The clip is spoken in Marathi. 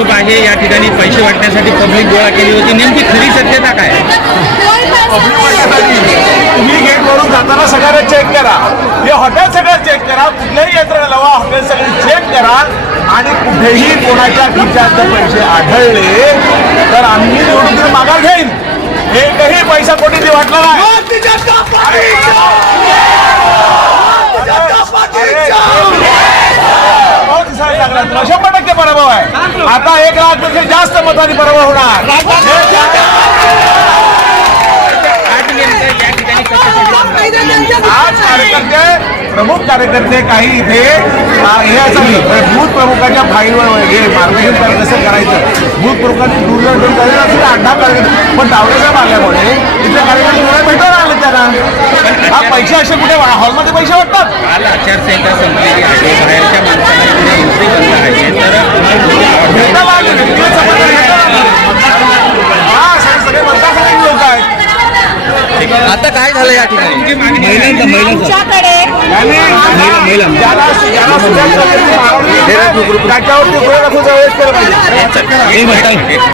आरोप आहे या ठिकाणी पैसे वाटण्यासाठी पब्लिक गोळा केली होती, नेमकी खरी सत्यता काय? तुम्ही गेटवरून जाताना सगळ्यांना चेक करा, हे हॉटेल सगळं चेक करा, कुठल्याही यंत्रणा लावा, हॉटेल सगळी चेक करा आणि कुठेही कोणाच्या खिशात जर पैसे आढळले तर आम्ही निवडणुकीत माघार घेईन. एकही पैसा कोणी वाटला नाही. लागला 100% पराभव आहे. आता 1 लाखपेक्षा जास्त मतांनी पराभव होणार. आज कार्यकर्ते, प्रमुख कार्यकर्ते काही इथे हे असं बूथ प्रमुखाच्या फाईलवर मार्गदर्शन कसं करायचं, बूथ प्रमुखांनी दूरदर्शन करायचं असेल अड्डा कार्यकर्ते, पण दावडेसाहेब आल्यामुळे इथले कार्यकर्ते थोडे भेटायला आले त्यांना. हा पैसे असे कुठे हॉलमध्ये पैसे वाटतात? काल आचारसंहिता संपलेली आहे, बाहेरच्या माणसाला इकडे एंट्री बंद आहे, तर भेटायला आले सगळे मतदारसंघाचे लोक आहेत. आता काय झालं या ठिकाणी? आमच्याकडे त्याच्यावरती केलं पाहिजे.